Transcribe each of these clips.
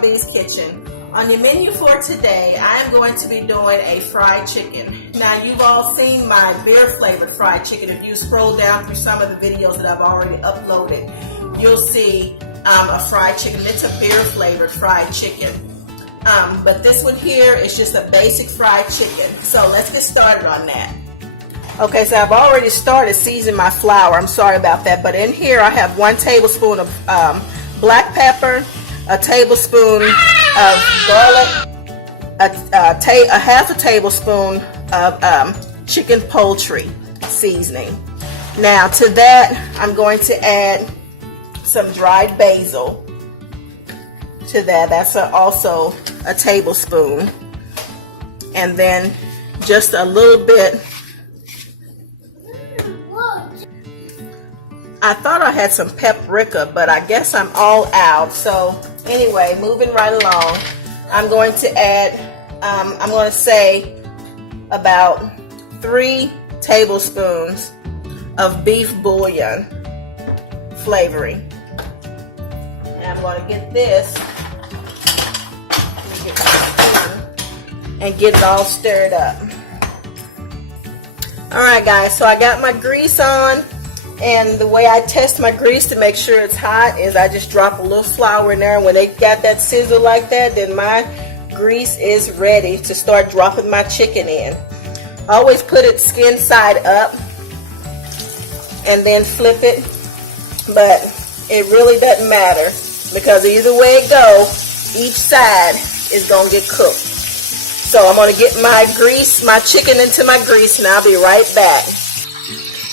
Bea's Kitchen. On the menu for today, I am going to be doing a fried chicken. Now, you've all seen my beer flavored fried chicken. If you scroll down through some of the videos that I've already uploaded, you'll see a fried chicken. It's a beer flavored fried chicken. But this one here is just a basic fried chicken. So let's get started on that. Okay, so I've already started seasoning my flour. I'm sorry about that. But in here I have 1 tablespoon of black pepper, a tablespoon of garlic, a half a tablespoon of chicken poultry seasoning. Now to that, I'm going to add some dried basil to that. That's also a tablespoon. And then just a little bit. I thought I had some paprika, but I guess I'm all out. So anyway, moving right along, I'm going to add, I'm going to say about 3 tablespoons of beef bouillon flavoring. And I'm going to get this, and get it all stirred up. Alright guys, so I got my grease on. And the way I test my grease to make sure it's hot is I just drop a little flour in there. And when they got that sizzle like that, then my grease is ready to start dropping my chicken in. I always put it skin side up and then flip it. But it really doesn't matter because either way it goes, each side is going to get cooked. So I'm going to get my grease, my chicken into my grease, and I'll be right back.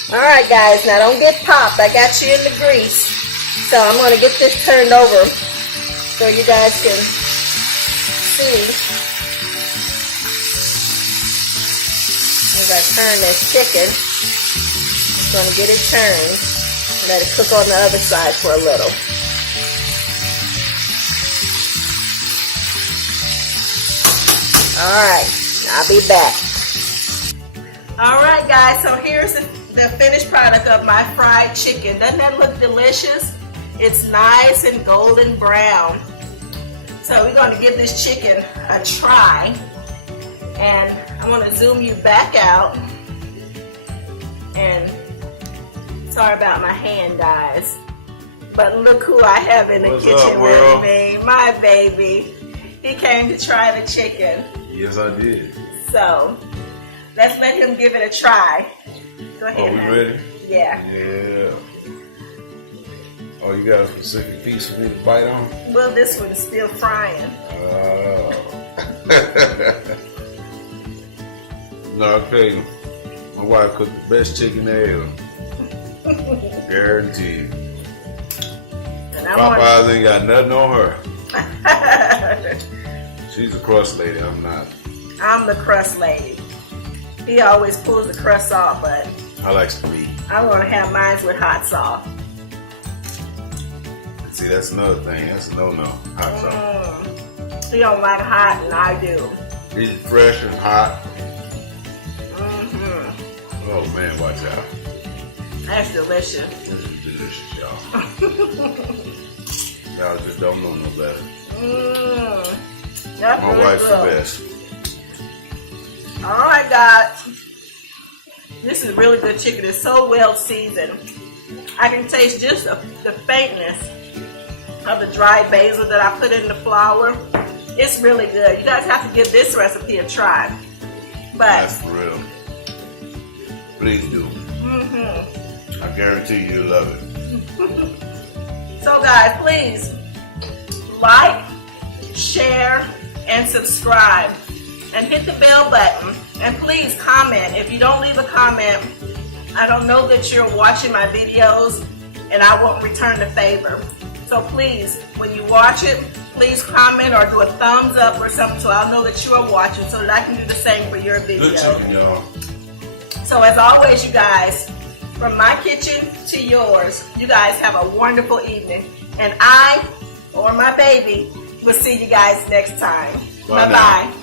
Alright guys, now don't get popped. I got you in the grease. So I'm going to get this turned over so you guys can see. As I turn this chicken, I'm going to get it turned and let it cook on the other side for a little. Alright, I'll be back. Alright guys, so here's the finished product of my fried chicken. Doesn't that look delicious? It's nice and golden brown. So we're going to give this chicken a try. And I'm going to zoom you back out. And sorry about my hand, guys. But look who I have in the kitchen with me. My baby. He came to try the chicken. Yes, I did. So let's let him give it a try. Go ahead. Are we ready? Yeah. Yeah. Oh, you got a specific piece for me to bite on? Well, this one's still frying. Oh. No, I tell you, my wife cooked the best chicken ever. Guaranteed. Popeyes ain't got nothing on her. She's a crust lady, I'm not. I'm the crust lady. He always pulls the crust off, but I like to be. I want to have mine with hot sauce. See, that's another thing. That's a no-no. Hot sauce. He don't like hot, and I do. He's fresh and hot. Oh man, watch out. That's delicious. This is delicious, y'all. Y'all just don't know no better. That's my really wife's good. the best. Alright guys, this is really good chicken. It's so well seasoned. I can taste just the faintness of the dried basil that I put in the flour. It's really good. You guys have to give this recipe a try. But that's for real. Please do. I guarantee you'll love it. So guys, please like, share, and subscribe. And hit the bell button. And please comment. If you don't leave a comment, I don't know that you're watching my videos and I won't return the favor. So please, when you watch it, please comment or do a thumbs up or something so I'll know that you are watching so that I can do the same for your video. Good chicken, y'all. So as always, you guys, from my kitchen to yours, you guys have a wonderful evening. And I, or my baby, will see you guys next time. Bye-bye.